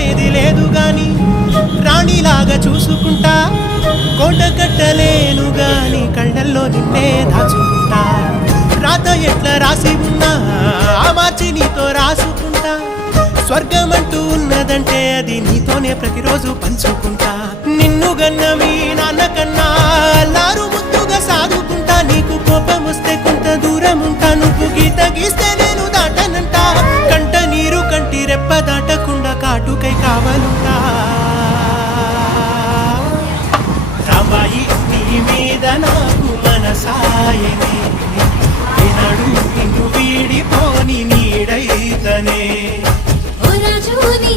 అనేది లేదు గాని రాణిలాగా చూసుకుంటా, కోట కట్టలేను గాని కళ్ళల్లో నిన్నే దాచుకుంటా. రాత ఎట్లా రాసి ఉన్నా ఆ మార్చి నీతో రాసుకుంటా. స్వర్గమంటూ ఉన్నదంటే అది నీతోనే ప్రతిరోజు పంచుకుంటా. నిన్ను గన్న మీ నాన్న కన్నా లారు ముద్దుగా సాదుకుంటా. నీకు కోపం వస్తే కొంత దూరం ఉంటా, నువ్వు గీత గీస్తే నేను దాటనంట. కంట నీరు కంటి రెప్ప దాటకుండా కాటుకై కావాలుంటా. రామాయి నీ మీద నాకు మనసాయనే, ఎనడు నిన్ను వీడిపోని నీడైతనే. రాజు నీ